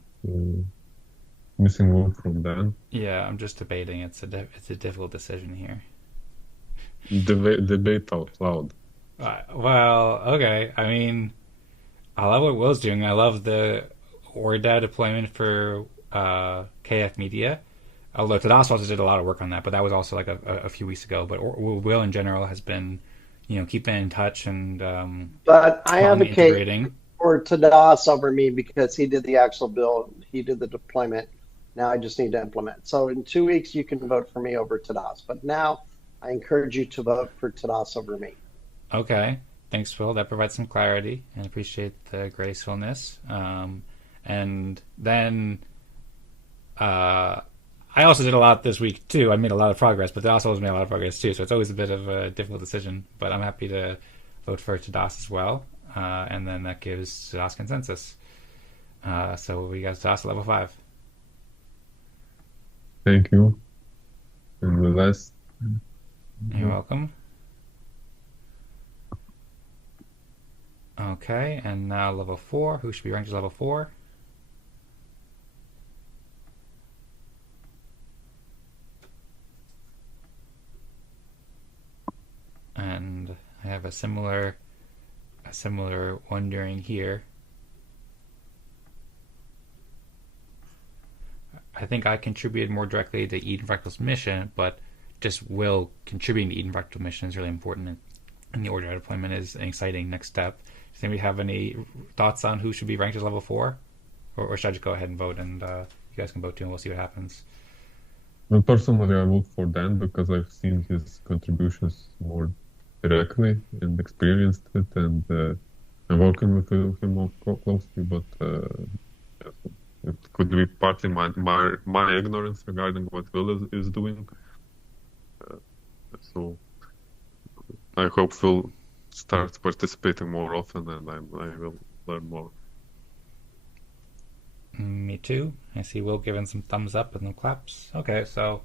missing vote from Dan. yeah, I'm just debating. It's a difficult decision here. Debate out loud. Well, okay. I mean, I love what Will's doing. I love the ORDAO deployment for KF Media. Although Tadas also did a lot of work on that, but that was also like a few weeks ago. But Will in general has been, keeping in touch and But I talking, advocate integrating. for Tadas over me because he did the actual build, he did the deployment. Now I just need to implement. So in 2 weeks, you can vote for me over Tadas. But now I encourage you to vote for Tadas over me. Okay. Thanks, Phil. That provides some clarity and appreciate the gracefulness. And then I also did a lot this week too. I made a lot of progress, but they also made a lot of progress too. So it's always a bit of a difficult decision. But I'm happy to vote for Tadas as well. And then that gives Tadas consensus. So we got Tadas at level 5. Thank you. And the last. You're welcome. Okay, and now level 4. Who should be ranked as level 4? And I have a similar wondering here. I think I contributed more directly to Eden Fractal's mission, but just Will contributing to Eden Fractal mission is really important, and the ORDAO deployment is an exciting next step. Do you think we have any thoughts on who should be ranked as level 4? Or should I just go ahead and vote, and you guys can vote too, and we'll see what happens? Well, personally, I vote for Dan because I've seen his contributions more directly and experienced it, and I'm working with him more closely. But it could be partly my ignorance regarding what Will is doing. So I hope Phil starts participating more often, and I will learn more. Me too. I see Will giving some thumbs up and some claps. Okay, so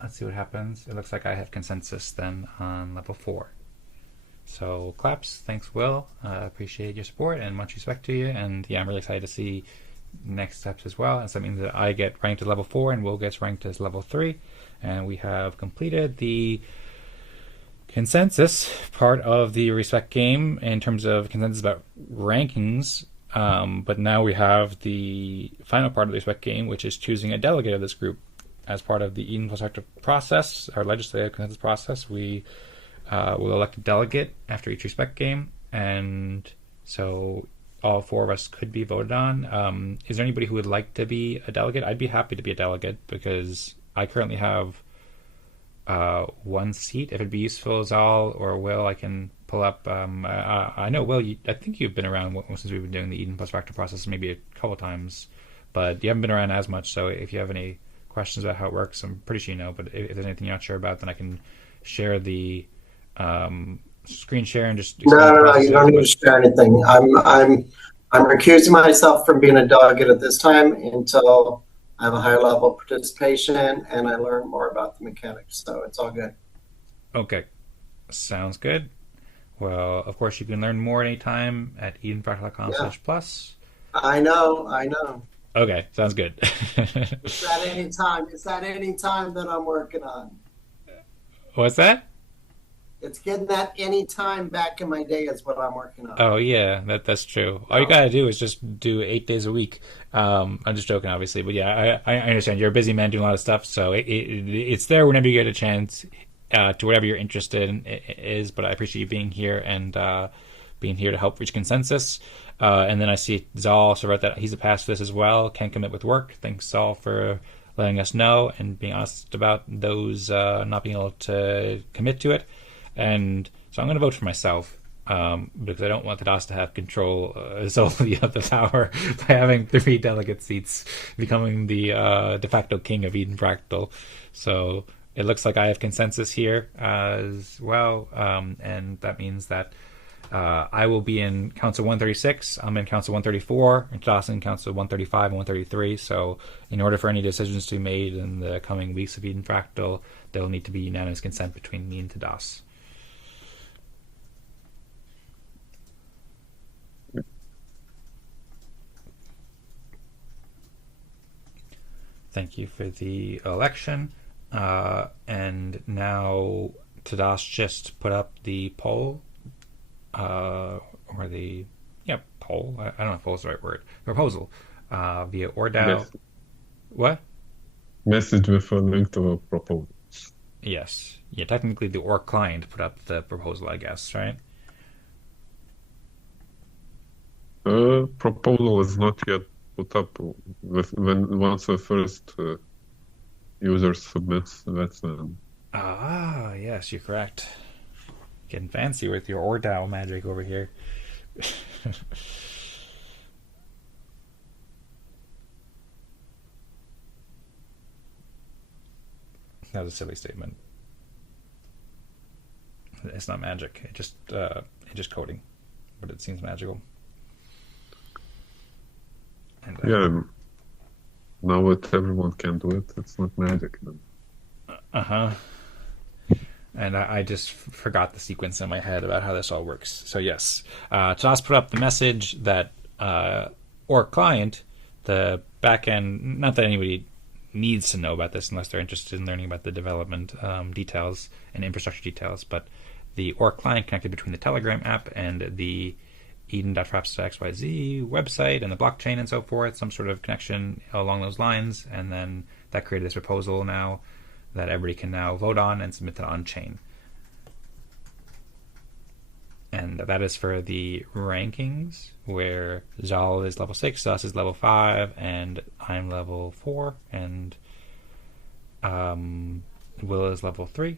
let's see what happens. It looks like I have consensus then on level 4. So claps. Thanks, Will. Appreciate your support and much respect to you. And yeah, I'm really excited to see next steps as well. And so that means that I get ranked as level 4 and Will gets ranked as level 3. And we have completed the consensus part of the respect game in terms of consensus about rankings. But now we have the final part of the respect game, which is choosing a delegate of this group as part of the Eden Fractal process, our legislative consensus process. We will elect a delegate after each respect game, and so all 4 of us could be voted on. Is there anybody who would like to be a delegate? I'd be happy to be a delegate because I currently have 1 seat. If it'd be useful, Zaal or Will, I can pull up. I know, Will, I think you've been around since we've been doing the Eden plus Fractal process maybe a couple times, but you haven't been around as much. So if you have any questions about how it works, I'm pretty sure you know. But if there's anything you're not sure about, then I can share the screen share and just. No, you don't need to share anything. I'm recusing myself from being a delegate at this time until I have a higher level of participation and I learn more about the mechanics. So it's all good. Okay, sounds good. Well, of course, you can learn more anytime at edenfractal.com/plus. I know. Okay, sounds good. It's at any time. It's at any time that I'm working on. What's that? It's getting that any time back in my day is what I'm working on. Oh yeah, that's true. All you gotta do is just do 8 days a week. I'm just joking, obviously, but yeah, I understand. You're a busy man doing a lot of stuff, so it's there whenever you get a chance to whatever you're interested in is. But I appreciate you being here and being here to help reach consensus. And then I see Zaal also wrote that he's a pacifist as well. Can't commit with work. Thanks, Zaal, for letting us know and being honest about those not being able to commit to it. And so I'm going to vote for myself because I don't want the DOS to have control solely of the power by having 3 delegate seats, becoming the de facto king of Eden Fractal. So it looks like I have consensus here as well, and that means that I will be in Council 136, I'm in Council 134, and Tadas in Council 135 and 133. So in order for any decisions to be made in the coming weeks of Eden Fractal, there will need to be unanimous consent between me and Tadas. Thank you for the election. And now Tadas just put up the poll, poll. I don't know if poll is the right word. Proposal via ORDAO. Yes. What? Message with a link to a proposal. Yes. Yeah, technically the org client put up the proposal, I guess, right? Proposal is not yet put up. Once the first user submits, that's Ah, yes, you're correct. Getting fancy with your ORDAO magic over here. That was a silly statement. It's not magic. It's just coding, but it seems magical. And yeah. Now that everyone can do it, it's not magic. uh-huh. And I just forgot the sequence in my head about how this all works. So yes, Tadas put up the message that or client, the backend. Not that anybody needs to know about this unless they're interested in learning about the development details and infrastructure details. But the or client connected between the Telegram app and the Eden.Fraps.xyz website and the blockchain and so forth, some sort of connection along those lines, and then that created this proposal now that everybody can now vote on and submit to on-chain. And that is for the rankings, where Zaal is level 6, Tadas is level 5, and I'm level 4, and Will is level 3.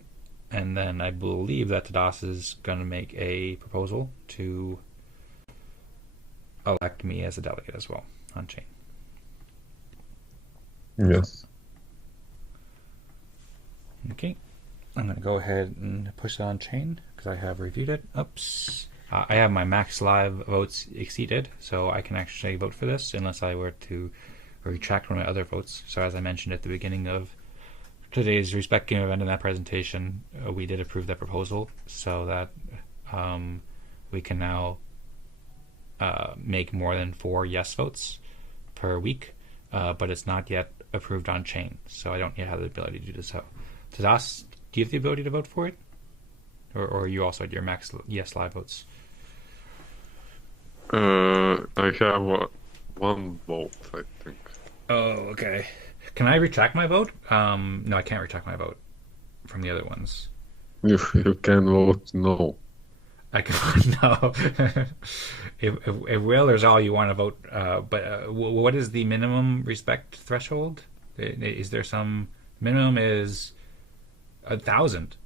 And then I believe that Tadas is going to make a proposal to elect me as a delegate as well, on-chain. Yes. Okay, I'm going to go ahead and push it on chain because I have reviewed it. Oops. I have my max live votes exceeded, so I can actually vote for this unless I were to retract one of my other votes. So as I mentioned at the beginning of today's Respect Game event in that presentation, we did approve that proposal so that we can now make more than 4 yes votes per week, but it's not yet approved on chain, so I don't yet have the ability to do so. Tadas, do you have the ability to vote for it? Or are you also at your max yes live votes? I have 1 vote, I think. Oh, okay. Can I retract my vote? No, I can't retract my vote from the other ones. You can vote no. I can no. if Will or Zaal you want to vote, but what is the minimum respect threshold? Is there some minimum is 1,000?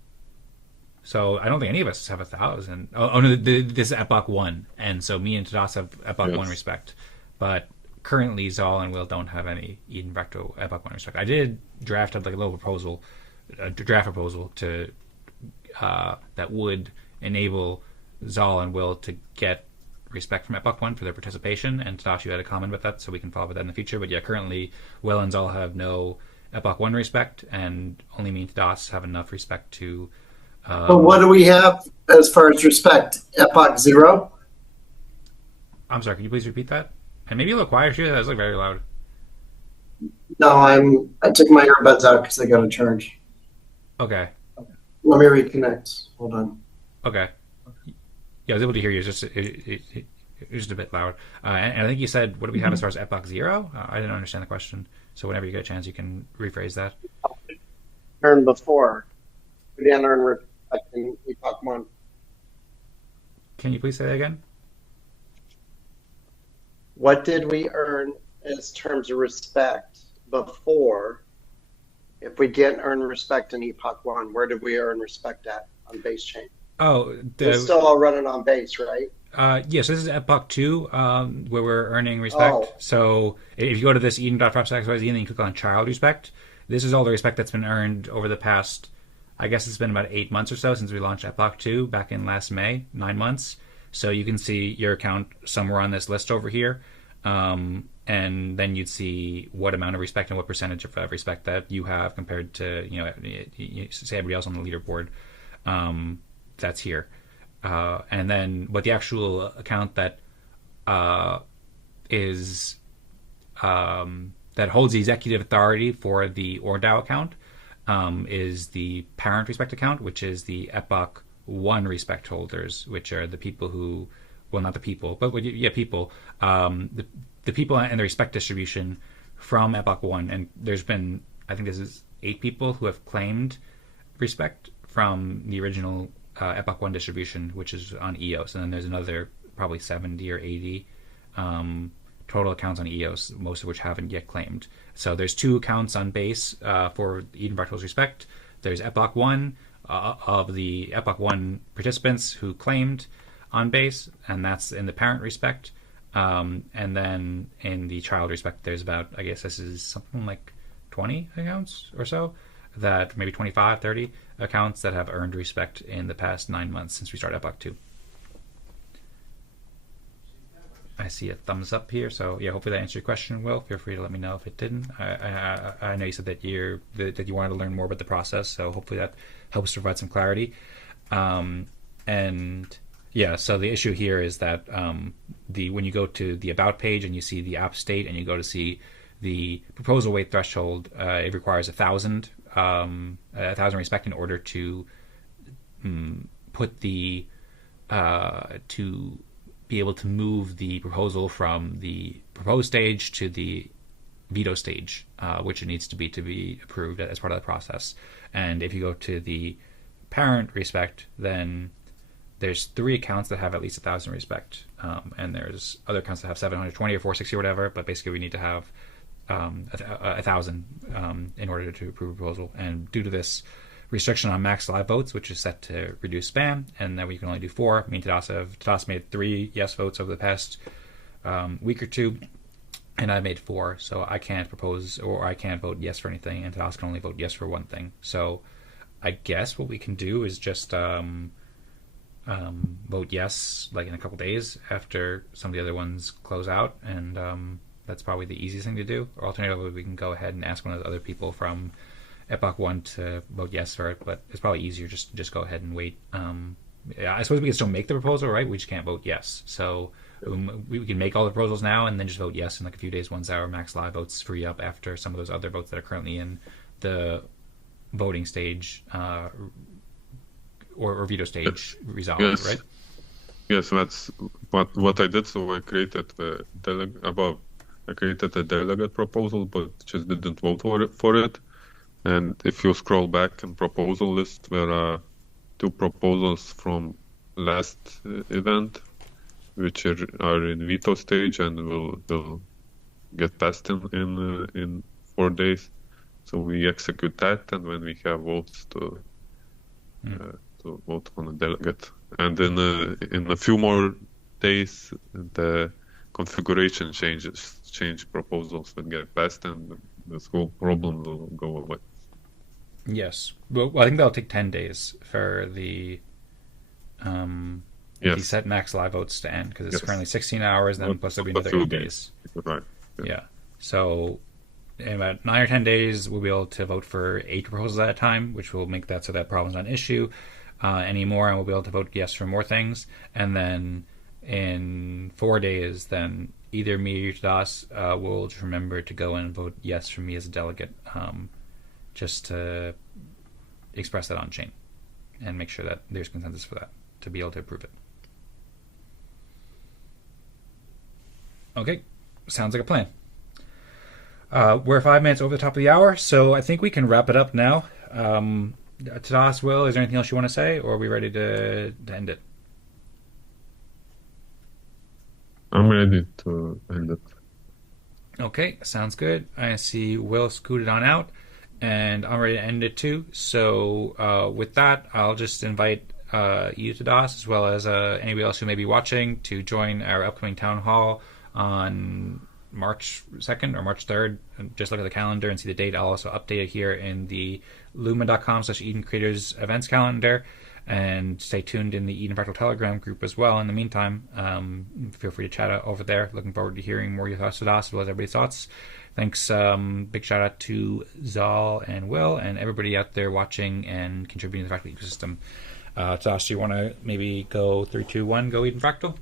So I don't think any of us have 1,000. Oh no, this is Epoch 1, and so me and Tadas have Epoch 1 respect, but currently Zaal and Will don't have any Eden Fractal Epoch 1 respect. I did draft up like a little proposal, a draft proposal to that would enable Zaal and Will to get respect from Epoch 1 for their participation, and Tadas, you had a comment about that, so we can follow up with that in the future. But yeah, currently Will and Zaal have no Epoch 1 respect, and only me and Tadas have enough respect to... but what do we have as far as respect? Epoch 0? I'm sorry, can you please repeat that? And maybe a little quieter too, that was like very loud. No, I took my earbuds out because they got a charge. Okay. Let me reconnect. Hold on. Okay. Yeah, I was able to hear you. It was just a bit loud. And I think you said, what do we have as far as Epoch 0? I didn't understand the question. So whenever you get a chance, you can rephrase that. Earned before. We didn't earn respect in Epoch 1. Can you please say that again? What did we earn as terms of respect before? If we didn't earn respect in Epoch 1, where did we earn respect at on base chain? Oh, it's still all running on base, right? Yes, this is Epoch 2, where we're earning respect. Oh. So if you go to this Eden.Fraps.xyz and then you click on child respect, this is all the respect that's been earned over the past, I guess it's been about 8 months or so since we launched Epoch 2 back in last May, 9 months. So you can see your account somewhere on this list over here. And then you'd see what amount of respect and what percentage of respect that you have compared to, say everybody else on the leaderboard. That's here. And then what the actual account that is that holds the executive authority for the ORDAO account is the parent respect account, which is the Epoch 1 respect holders, which are the people who, well, not the people, but yeah, people, the people and the respect distribution from Epoch 1. And there's been, I think this is 8 people who have claimed respect from the original Epoch 1 distribution, which is on EOS, and then there's another probably 70 or 80 total accounts on EOS, most of which haven't yet claimed. So there's 2 accounts on base for Eden Fractal's respect. There's Epoch 1 of the Epoch 1 participants who claimed on base, and that's in the parent respect. And then in the child respect, there's about, I guess this is something like 20 accounts or so, that maybe 25, 30 accounts that have earned respect in the past 9 months since we started Epoch 2. I see a thumbs up here, so yeah, hopefully that answered your question, Will. Feel free to let me know if it didn't. I know you said that you wanted to learn more about the process, so hopefully that helps provide some clarity. And yeah, so the issue here is that when you go to the About page and you see the app state and you go to see the proposal weight threshold, it requires 1,000 respect in order to put the to be able to move the proposal from the proposed stage to the veto stage, which it needs to be approved as part of the process. And if you go to the parent respect, then there's 3 accounts that have at least 1,000 respect, and there's other accounts that have 720 or 460 or whatever. But basically, we need to have 1,000 in order to approve a proposal. And due to this restriction on max live votes, which is set to reduce spam, and then we can only do 4. Me and Tadas made 3 yes votes over the past week or 2, and I made 4. So I can't propose or I can't vote yes for anything, and Tadas can only vote yes for one thing. So I guess what we can do is just vote yes like in a couple days after some of the other ones close out, and that's probably the easiest thing to do. Or alternatively, we can go ahead and ask one of the other people from Epoch 1 to vote yes for it, but it's probably easier just go ahead and wait. Yeah, I suppose we can still make the proposal, right? We just can't vote yes. So we can make all the proposals now and then just vote yes in like a few days once our max live votes free up after some of those other votes that are currently in the voting stage or veto stage resolved, Yes. right? Yes, that's what I did. So I created the I created a delegate proposal, but just didn't vote for it. And if you scroll back in proposal list, there are 2 proposals from last event, which are in veto stage and will get passed in 4 days. So we execute that, and when we have votes to vote on a delegate, and in a few more days, the configuration change proposals will get passed, and this whole problem will go away. Yes. Well, I think that'll take 10 days for the set max live votes to end, because it's currently 16 hours, then plus there'll be another 8 days. Right. Yeah. So in about 9 or 10 days, we'll be able to vote for 8 proposals at a time, which will make that so that problem's not an issue anymore, and we'll be able to vote yes for more things. And then in 4 days, then either me or Tadas will just remember to go and vote yes for me as a delegate, just to express that on chain and make sure that there's consensus for that to be able to approve it. Okay, sounds like a plan. We're 5 minutes over the top of the hour, so I think we can wrap it up now. Tadas, Will, is there anything else you want to say, or are we ready to end it? I'm ready to end it. Okay, sounds good. I see Will scooted on out, and I'm ready to end it too. So with that, I'll just invite you, Tadas, as well as anybody else who may be watching, to join our upcoming town hall on March 2nd or March 3rd. Just look at the calendar and see the date. I'll also update it here in the luma.com/Eden Creators events calendar, and stay tuned in the Eden Fractal Telegram group as well. In the meantime, feel free to chat over there. Looking forward to hearing more of your thoughts, Tadas, as well as everybody's thoughts. Thanks. Big shout out to Zaal and Will and everybody out there watching and contributing to the Fractal ecosystem. Tadas, do you want to maybe go 3, 2, 1, go Eden Fractal?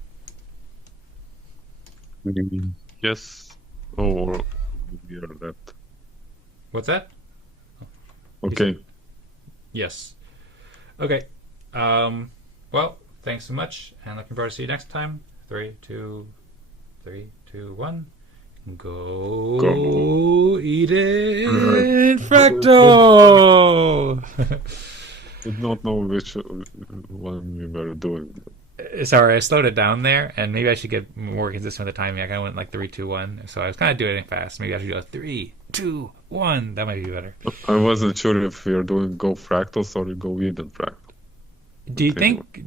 Yes. Or we are that. What's that? Okay. Yes. Okay. Well, thanks so much, and looking forward to see you next time. 3, 2, 1. Go Eden Fractal! did not know which one we were doing. Sorry, I slowed it down there, and maybe I should get more consistent with the timing. I kind of went like 3, 2, 1, so I was kind of doing it fast. Maybe I should go 3, 2, 1. That might be better. I wasn't sure if we are doing Go Fractals or go Eden Fractal. Do you think?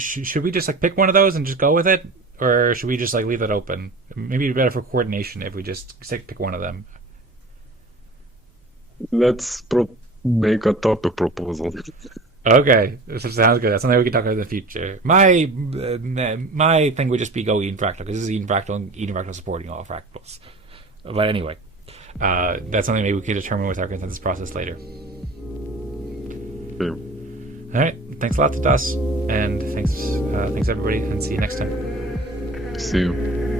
Should we just like pick one of those and just go with it, or should we just like leave it open? Maybe it'd be better for coordination if we just pick one of them. Let's make a topic proposal. Okay, this sounds good. That's something we can talk about in the future. My thing would just be go Eden Fractal, because this is Eden Fractal, and Eden Fractal supporting all fractals. But anyway, that's something maybe we could determine with our consensus process later. Okay. All right, thanks a lot, Tadas, and thanks everybody, and see you next time. See you.